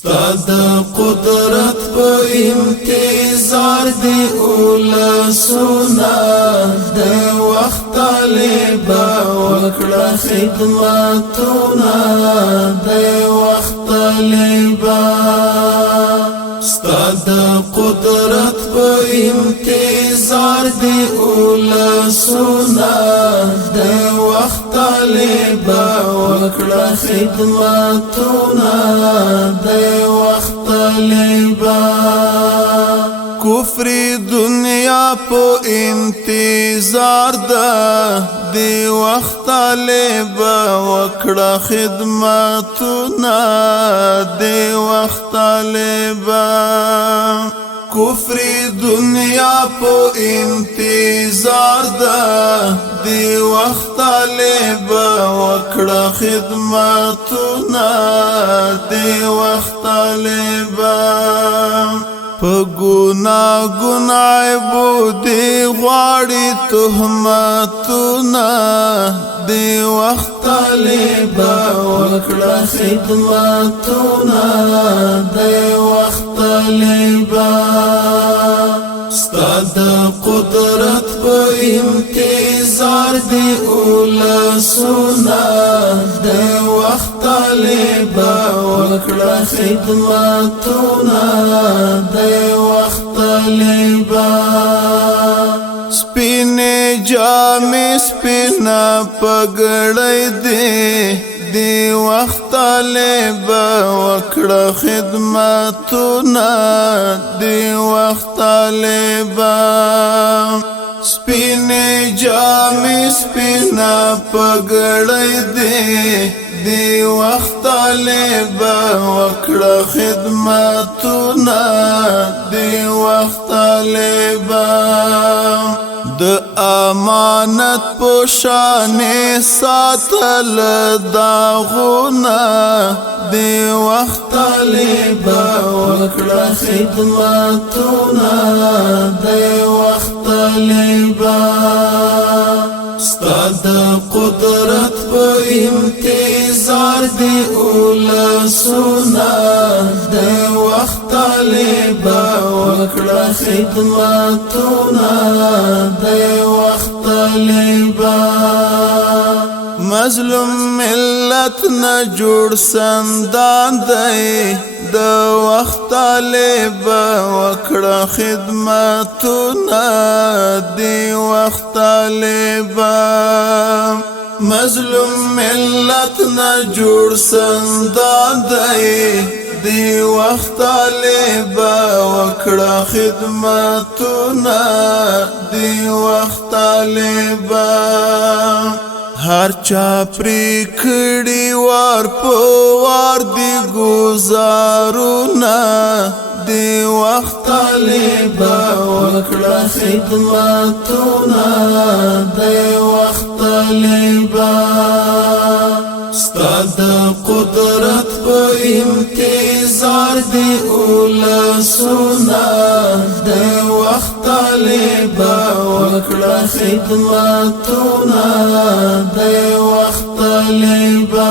ستاد قدرت په انتظار دی اولا سونا د وخت طالبا وکړه خدمتونه د وخت طالبا ستاد قدرت په انتظار دی اولا سونا د وخت طالبا وکړه خدمتونه د وخت طالبا کفر دنیا په انتظار ده دی وخت طالبا وکړه خدمتونه دی وخت طالبا کفر دنیا په انتظار ده دی وخت طالبا وکړه خدمتونه دی وخت طالبا په ګناه عیبو دی غواړي تهمتونه دی وخت طالبا وکړه خدمتونه دی وخت طالبا ستاد قدرت په انتظار دی اولا سونا د وخت طالبا وکړه خدمتونه د وخت طالبا سپینې جامې سپینا پګړۍ دی وخت طالبا وکړه خدمتونه دی وخت طالبا سپینې جامې سپینا پګړۍ دی وخت طالبا وکړه خدمتونه دی وخت طالبا د امانت پوشانه ساتل داغونه دی وخت طالبا وکړه خدمتونه دی وخت طالبا ستاد قدرت په انتظار دی اولا سونا د وخت طالبا وکړه خدمتونه د وخت طالبا مظلوم ملت نه جوړ سندان دی د وخت طالبا وکړه خدمتونه دی وخت طالبا مظلوم ملت نه جوړ سندان دی وخت طالبا وکړه خدمتونه دی وخت طالبا هر چا پری کړي وار په وار دی گزارونه دی وخت طالبا وکړه خدمتونه دی وخت طالبا ستاد قدرت په انتظار دی اولا سونا د وخت طالبا وکړه خدمتونه د وخت طالبا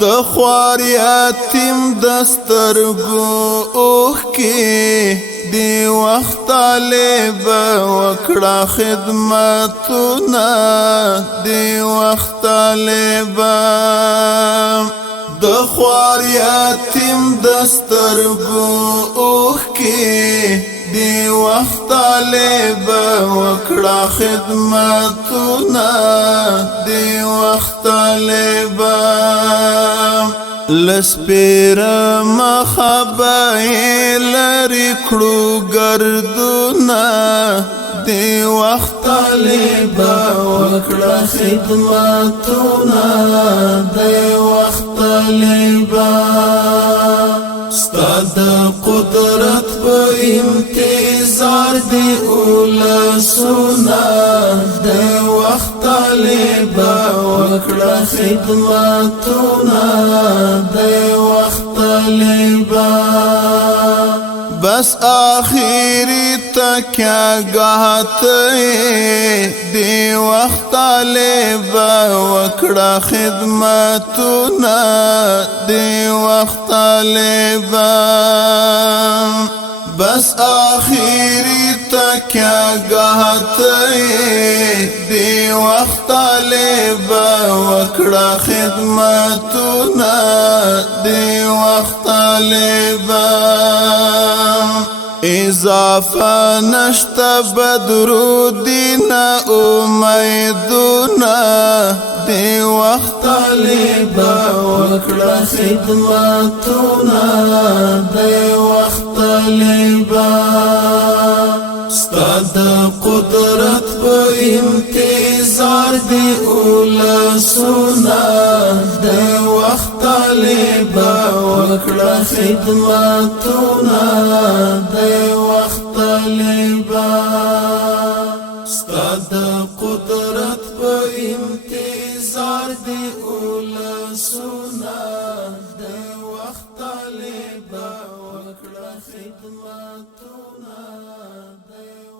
د خوار یتیم دسترګو اوښکې دی وخت طالبا وکړه خدمتونه دی وخت طالبا د خوار یتیم دسترګو اوښکې دی وخت طالبا وکړه خدمتونه دی وخت طالبا لسپیر مخبای لری کړو ګردونه دی وخت طالبا وکړه خدمتونه دی وخت طالبا ستاد قدرت په انتظار دی اولا سونا د وخت طالبا وکړه خدمتونه د وخت طالبا بس آخری تکیا گاہتے دی وقت طالبا وکڑا خدمتنا دی وقت طالبا بس آخری تکیا گاہتے دی وقت طالبا وکڑا خدمتنا دی وقت طالبا اضافہ نشتا بدرودینا امیدونا دی وقت طالبا وکڑا خدمتونا دی وقت طالبا ستاد قدرت پا انتظار دی اولا سونا دی وقت طالبا وکڑا خدمتونا دی وقت طالبا ستاد قدرت پا انتظار دی اولا سونا دی وقت طالبا وکڑا خدمتونا دی